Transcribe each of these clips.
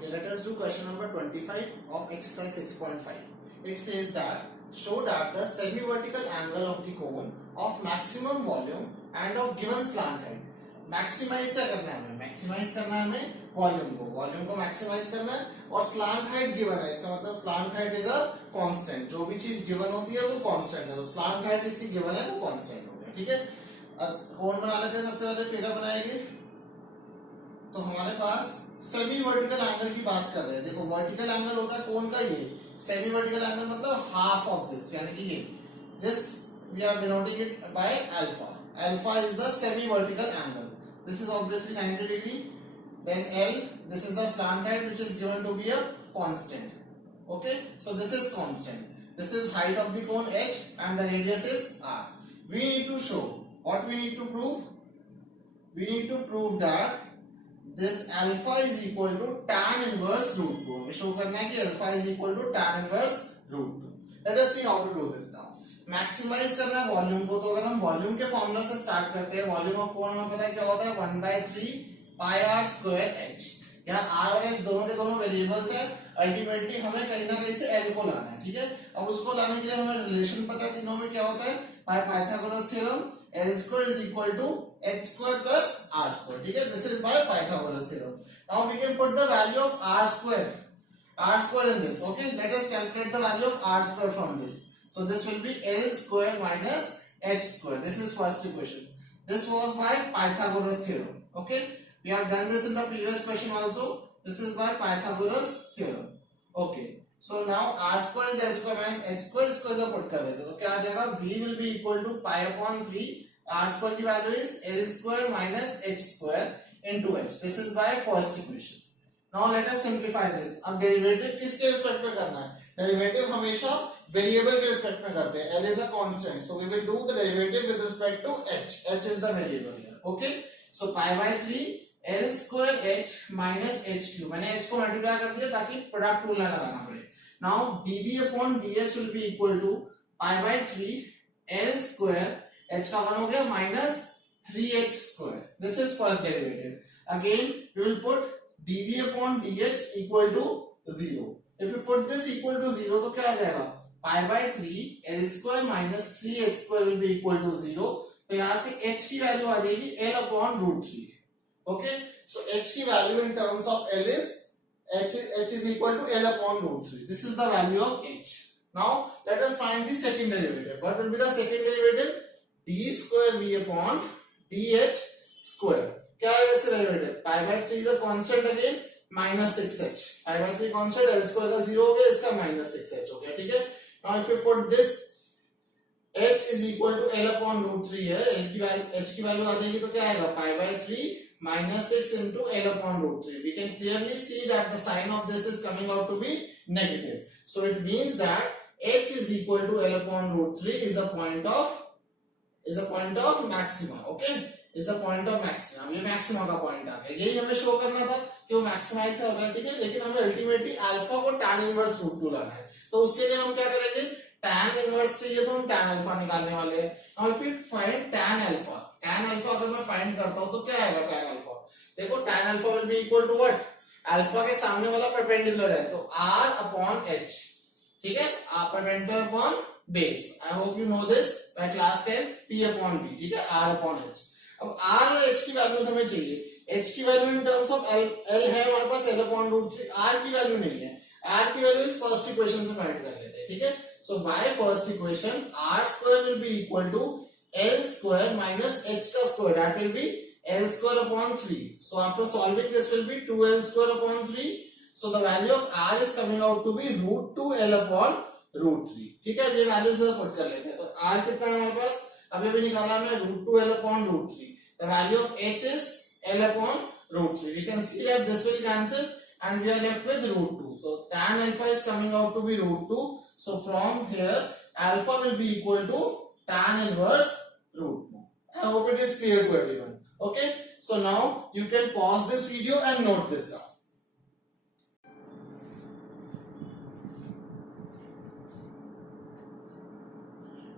Okay, let us do question number 25 of exercise 6.5. It says that show that the semi-vertical angle of the cone of maximum volume and of given slant height. Maximize क्या करना है हमें? Maximise करना है हमें volume को maximise करना है और स्लांट हाइट गिवन है, इसका मतलब slant height is a constant. जो भी चीज गिवन होती है वो कांस्टेंट है, तो स्लांट हाइट इसकी गिवन है वो कांस्टेंट हो गया। ठीक है, कोण बना लेते हैं। सबसे पहले फिगर बनाएंगे तो हमारे पास सेमी वर्टिकल एंगल की बात कर रहे हैं। देखो वर्टिकल एंगल होता है कोण का, ये सेमी वर्टिकल एंगल मतलब हाफ ऑफ दिस, यानी कि ये this we are denoting it by alpha. Alpha is the semi vertical angle. This is obviously 90 degree. Then L, this is the slant height which is given to be a constant. Okay, so this is constant. This is height of the cone H and the radius is R. We need to show, what we need to prove? We need to prove that this alpha is equal to tan inverse root 2. हमें show करना है कि alpha is equal to tan inverse root 2. Let us see how to do this now. Maximize करना है volume को, तो अगर हम वॉल्यूम के फॉर्मूला से स्टार्ट करते हैं, वॉल्यूम ऑफ कोण हमें पता है क्या होता है 1/3 पाई आर स्क्वायर एच। यहाँ आर और एच दोनों के दोनों वेरिएबल्स है, अल्टीमेटली हमें कहीं ना कहीं से एल को लाना है। ठीक है, अब उसको लाने के लिए हमें रिलेशन पता है तीनों में क्या होता है, by Pythagoras theorem L square is equal to H square plus R square. ठीक है, this is by Pythagoras theorem. Now we can put the value of R square in this. Okay, let us calculate the value of r square from this. So this will be L square minus H square. This is first equation. This was by Pythagoras theorem. Okay, we have done this in the previous question also. This is by Pythagoras theorem. Okay, so now r square is L square minus H square. इसको इधर put कर देते हैं तो क्या आ जाएगा, V will be equal to pi upon 3. R square की value is L square minus H square into H. This is by first equation. Now let us simplify this. अब डेरिवेटिव किसके रिस्पेक्ट में करना है? डेरिवेटिव हमेशा variable के respect में करते हैं। L is a constant, so we will do the derivative with respect to H. H is the variable here. Okay, so pi by 3 L square H minus H cube. मैंने H को multiply कर दिया ताकि product rule ना लगाना पड़े। Now dV upon dH will be equal to pi by 3 L square H का 1 हो गया minus 3H square. This is first derivative. Again we will put dV upon dH equal to 0. If you put this equal to 0 तो क्या आ जाएगा, pi by 3 L square minus 3H square will be equal to 0. तो यहाँ से H की value आ जाएगी L upon root 3. Okay, so H की value in terms of L is H is equal to L upon root 3. This is the value of H. Now let us find the second derivative. What will be the second derivative? D square V upon dH square. क्या है इसका derivative? pi by 3 is a constant again minus 6h. pi by 3 constant, L square का 0 हो गया, इसका minus 6h हो गया। ठीक है, now if you put this h is equal to L upon root 3 है, L की वैल्यू h की वैल्यू आ जाएगी तो क्या आएगा, pi by 3 minus 6 into L upon root 3. We can clearly see that the sign of this is coming out to be negative. So it means that h is equal to L upon root 3 is a point of maxima. Okay, is the point of maxima. ये maxima का point आ गया, यही हमें show करना था कि वो maximise से हो गया। ठीक है, लेकिन हमें अल्टीमेटली अल्फा को tan इनवर्स रूट 2 लाना है, तो उसके लिए हम क्या करेंगे, tan इनवर्स चाहिए तो हम tan अल्फा निकालने वाले हैं। और फिर फाइंड tan अल्फा अगर मैं फाइंड करता हूं तो क्या आएगा tan अल्फा? देखो tan alpha will be equal to what, alpha के सामने वाला परपेंडिकुलर है तो r अपॉन h। ठीक है, perpendicular upon base. I hope you know this by class 10 p upon b। ठीक है, r अपॉन h। अब r और h की वैल्यू हमें चाहिए। h की value in terms of l है हमारे पास L upon root 3, r की वैल्यू नहीं है। r की वैल्यू इस फर्स्ट इक्वेशन से फाइंड कर लेते हैं। ठीक है, so by first equation r square will be equal to L square minus h का square, that will be L square upon 3. So after solving this will be 2L square upon 3. So the value of r is coming out to be root 2L upon root 3. ठीक है, ये values put कर लेते हैं। तो r कितना है हमारे पास, अभी भी निकाला हमने root 2L upon root 3. The value of h is L upon root 3. We can see that this will cancel and we are left with root 2. So tan alpha is coming out to be root 2. So from here alpha will be equal to tan inverse root 2. I hope it is clear to everyone. Okay, so now you can pause this video and note this down.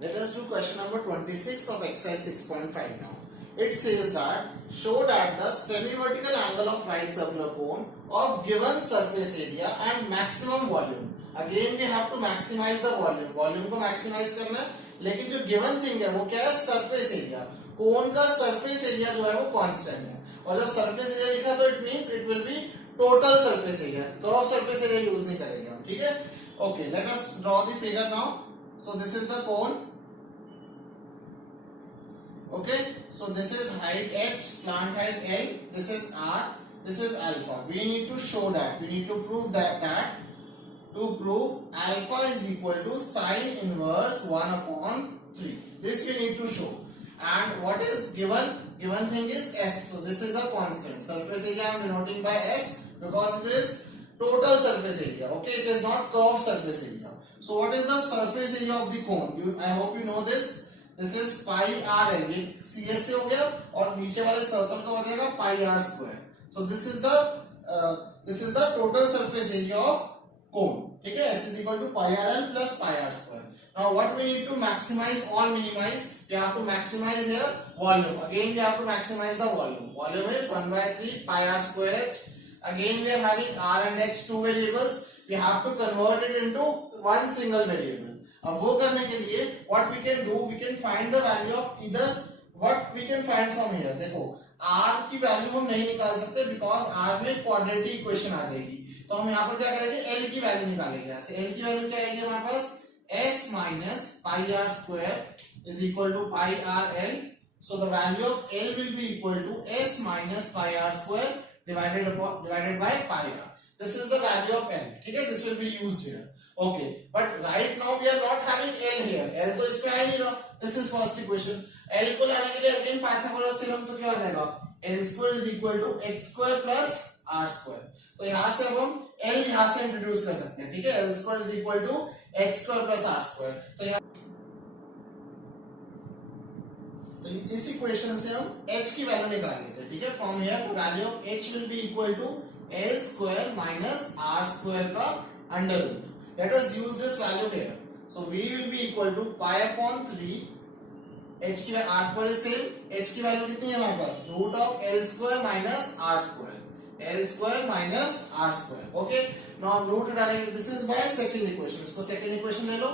Let us do question number 26 of exercise 6.5 now. It says that show that the semi-vertical angle of right circular cone of given surface area and maximum volume. Again we have to maximize the volume. Volume को maximize करना है, लेकिन जो given thing है वो क्या है? Surface area. कोन का surface area जो है वो constant है, और जब surface area लिखा तो it means it will be total surface area. Curve surface area use नहीं करेंगे हम, ठीक है? Okay, let us draw the figure now. So this is the cone. Okay, so this is height h, slant height L, this is R, this is alpha. We need to show that, we need to prove that to prove alpha is equal to sine inverse 1 upon 3. This we need to show. And what is given? Given thing is S. So this is a constant. Surface area I am denoting by S because it is total surface area. Okay, it is not curved surface area. So what is the surface area of the cone? I hope you know this. This is pi r l. ये CS से हो गया और नीचे वाले circle का हो जाएगा pi r square. So this is the total surface area of cone. ठीक है? S is equal to pi r l plus pi r square. Now what we need to maximize or minimize? We have to maximize here volume. Again we have to maximize the volume. Volume is 1 by 3 pi r square h. Again we are having r and h two variables. We have to convert it into one single variable. अब वो करने के लिए what we can do, we can find the value of either what we can find from here. देखो r की value हम नहीं निकाल सकते because r में क्वाड्रेटिक इक्वेशन आ जाएगी, तो हम यहाँ पर क्या करेंगे? l की वैल्यू निकालेंगे. ऐसे l की वैल्यू क्या आएगी हमारे पास? s minus pi r square is equal to pi r l. So the value of l will be equal to s minus pi r square divided by pi r. This is the value of l. ठीक है? This will be used here. Okay, but right now we are not having L here. L तो इसमें आ नहीं रहा. This is first equation. L को लाने के लिए again पाइथागोरस थ्योरम तो क्या हो जाएगा? L square is equal to x square plus r square. तो यहाँ से अब हम L यहाँ से इंट्रोड्यूस कर सकते हैं. ठीक है? L square is equal to x square plus r square. तो इस इक्वेशन से हम h की वैल्यू निकाल लेते हैं. ठीक है? From here the value of h will be equal to L square minus r square का under root. Let us use this value here. So v will be equal to pi upon 3 h की r square is same. h की value कितनी है हमारे पास? Root of L square minus r square. L square minus r square. Okay. Now root हटाने के, this is by second equation. इसको second equation ले लो.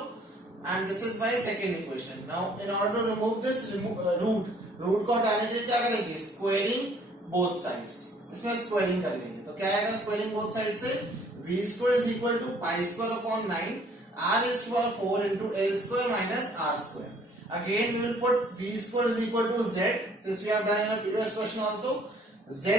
And this is by second equation. Now in order to remove this root को हटाने के लिए क्या करेंगे? Squaring both sides. इसमें squaring कर लेंगे. तो क्या आएगा squaring both sides से? V square is equal to pi square upon 9 r is to power 4 into L square minus r square. Again we will put V square is equal to Z. This we have done in a previous question also. Z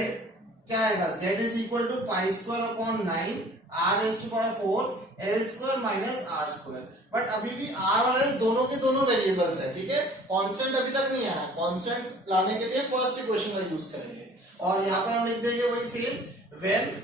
क्या आएगा? Z is equal to pi square upon 9 r is to power 4 L square minus r square. But अभी भी r वाले दोनों के दोनों variables है. ठीक है? कांस्टेंट अभी तक नहीं आया. कांस्टेंट लाने के लिए फर्स्ट इक्वेशन का यूज करेंगे और यहाँ पर हम लिख देंगे वही same. When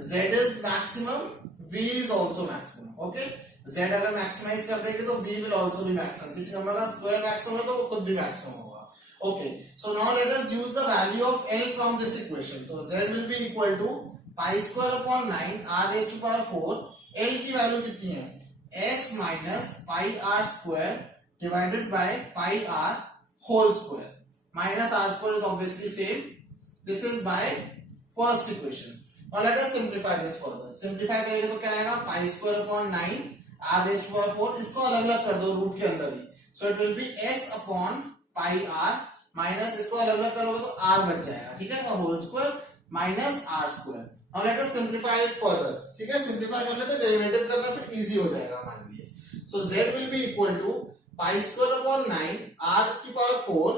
z is maximum, v is also maximum. Okay, z अगर मैक्सिमाइज कर देंगे तो v will also be maximum. किसी नंबर का स्क्वायर मैक्सिमम है तो वो खुद भी मैक्सिमम होगा. Okay, so now let us use the value of L from this equation. तो z will be equal to pi square upon 9 r raised to power 4. L की वैल्यू कितनी है? s minus pi r square divided by pi r whole square. Minus r square is obviously same. This is by first equation. Now let us simplify this further. Simplify करेंगे तो क्या आएगा? Pi square upon 9 r raised to power 4. इसको अलग अलग कर दो root के अंदर ही. So it will be s upon pi r minus इसको अलग अलग करोगे तो r बच जाएगा. ठीक है? तो whole square minus r square. Now let us simplify it further. ठीक है? Simplify कर लेते डेरिवेटिव करना फिर easy हो जाएगा हमारे लिए. So z will be equal to pi square upon 9 r की power 4.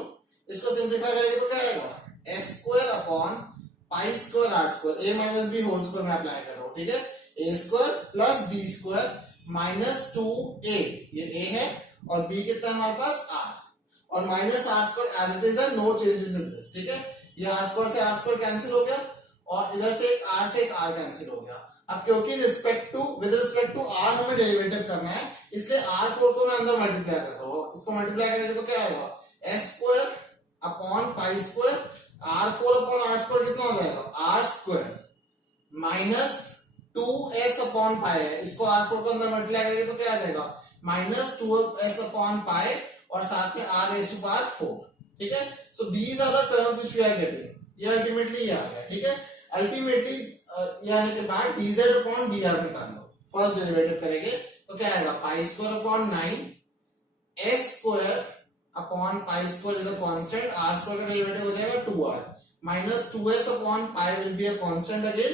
इसको simplify करेंगे तो क्या आएगा? s square upon pi square r square. a minus b whole square में अप्लाई कर रहा हूँ. ठीक है? a square plus b square minus 2a. ये a है और b कितना है हमारे पास? r. और minus r square as it is and no changes in this. ठीक है? ये r square से r square कैंसिल हो गया और इधर से एक r से एक r कैंसिल हो गया. अब क्योंकि with respect to r हमें डेरिवेटिव करना है, इसलिए r4 को मैं अंदर मल्टीप्लाई कर रहा हूँ. इसको मल्टीप्लाई करेंगे तो क्या आएगा? s square upon pi square r4 upon r square कितना हो जाएगा? r square minus 2s upon pi है. इसको r4 को अंदर मल्टीप्लाई करेंगे तो क्या आ जाएगा? minus 2s upon pi और साथ में r raised to power 4. ठीक है. So these are the terms which we are getting. ये अल्टीमेटली ये आ गया. ठीक है. अल्टीमेटली ये आने के बाद dz upon dr निकाल लो. फर्स्ट डेरिवेटिव करेंगे तो क्या आएगा, पाई square upon 9 s square upon pi square is a constant, r square का डेरिवेटिव हो जाएगा 2r minus 2s upon pi will be a constant again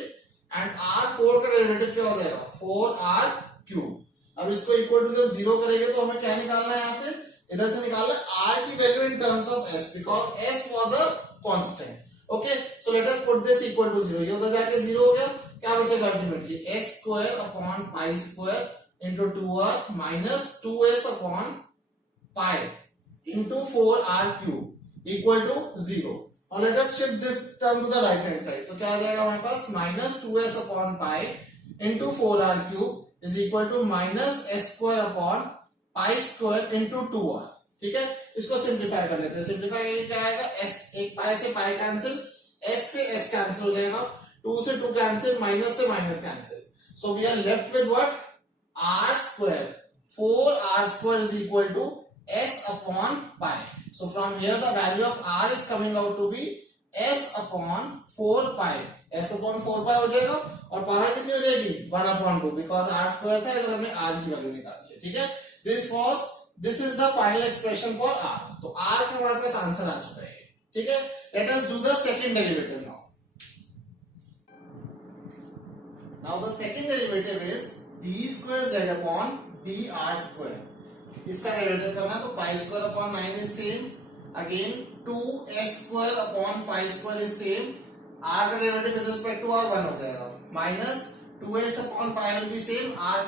and r4 का डेरिवेटिव क्या हो जाएगा 4r क्यूब. अब इसको इक्वल टू जब 0 करेंगे तो हमें क्या निकालना है, यहां से इधर से निकालना है r की value in terms of s because s was a constant. Okay, so let us put this equal to 0. ये उधर जाके 0 हो गया. क्या बचेगा ultimately s square upon pi square into 2r minus 2s upon pi into 4r cube equal to 0. और let us shift this term to the right hand side. तो क्या आ जाएगा हमारे पास minus 2s upon pi into 4r cube is equal to minus s square upon pi square into 2r. ठीक है, इसको सिंप्लीफाई कर लेते हैं. सिंप्लीफाई करके क्या आएगा, s एक पाई से पाई कैंसिल, s से s कैंसिल हो जाएगा, 2 से 2 कैंसिल, माइनस से minus cancel. So we are left with what, r square. 4r square is equal to s upon pi. So from here the value of r is coming out to be s upon 4 pi. s upon 4 pi हो जाएगा और power कितनी हो जाएगी 1 upon 2 because r square था, इधर हमने r की वैल्यू निकाली है. ठीक है, this is the final expression for r. तो r का हमारे पास आंसर आ चुका है. ठीक है, let us do the second derivative now. Now the second derivative is d square z upon dr square. इसका डेरिवेटिव करना है तो pi square upon 9 is same, again 2s square upon pi square is same, r का derivative with respect to r 1 हो जाएगा, minus 2s upon pi will be same, r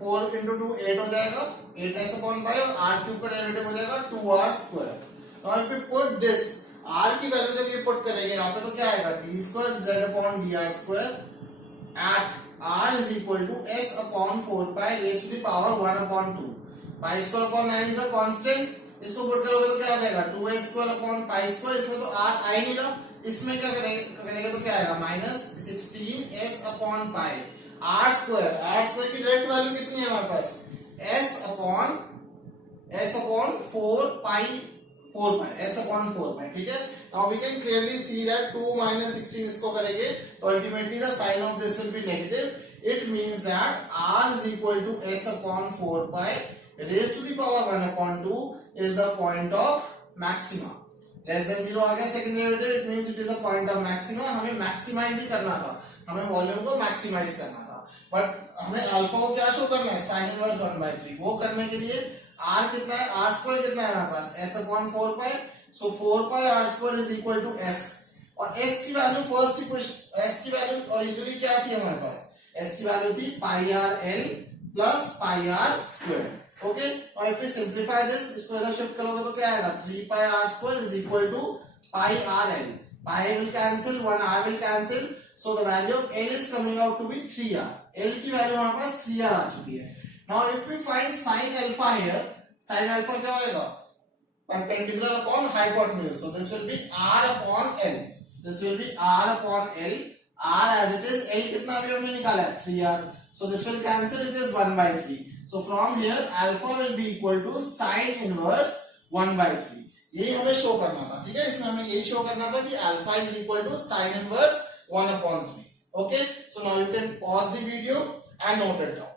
4 into 2 8 हो जाएगा, 8s upon pi और r cube का derivative हो जाएगा 2r square. Now if we put this r की वैल्यू जब ये पुट करेंगे यहाँ पे तो क्या आएगा, d square z upon dr square at r is equal to s upon 4 pi raised to the power 1 upon 2. Pi square upon 9 is a constant, इसको पुट करोगे तो क्या आ जाएगा 2s square upon pi square. इसमें तो r आ ही नहीं रहा, इसमें क्या करेंगे तो क्या आएगा minus 16s upon pi r square की डायरेक्ट वैल्यू कितनी है हमारे पास s upon 4 pi s upon 4 pi. ठीक है, now we can clearly see that 2 minus 16 इसको करेंगे तो ultimately the sign of this will be negative. It means that r is equal to s upon 4 pi raised to the power 1 upon 2 is the point of maxima. Less than 0 आ गया second derivative, it means it is a point of maxima. हमें maximise ही करना था, हमें volume को maximise करना था, but हमें alpha को क्या शो करना है sin इनवर्स 1/3. वो करने के लिए r कितना है, r स्क्वायर कितना है हमारे पास s upon 4 pi. So 4 pi r square is equal to s और s की वैल्यू फर्स्ट इक्वेशन, s की वैल्यू ओरिजिनली क्या थी हमारे पास, s की वैल्यू थी pi r l plus pi r square. Okay, और इफ वी सिंप्लीफाई दिस, इसको इधर शिफ्ट करोगे तो क्या आएगा 3 pi r square is equal to pi r l. pi will cancel, 1 r will cancel, so the value of l is coming out to be 3r. l की value हमारे पास 3r आ चुकी है. now if we find sin alpha here, sin alpha क्या होगा perpendicular upon hypotenuse, so this will be r upon l. this will be r upon l, r as it is, l कितना भी हमने निकाला है 3r, so this will cancel, it is 1/3. So from here alpha will be equal to sin inverse 1/3. यही हमें show करना था. ठीक है, इसमें हमें यही शो करना था कि alpha is equal to sin inverse 1/3. Okay, so now you can pause the video and note it down.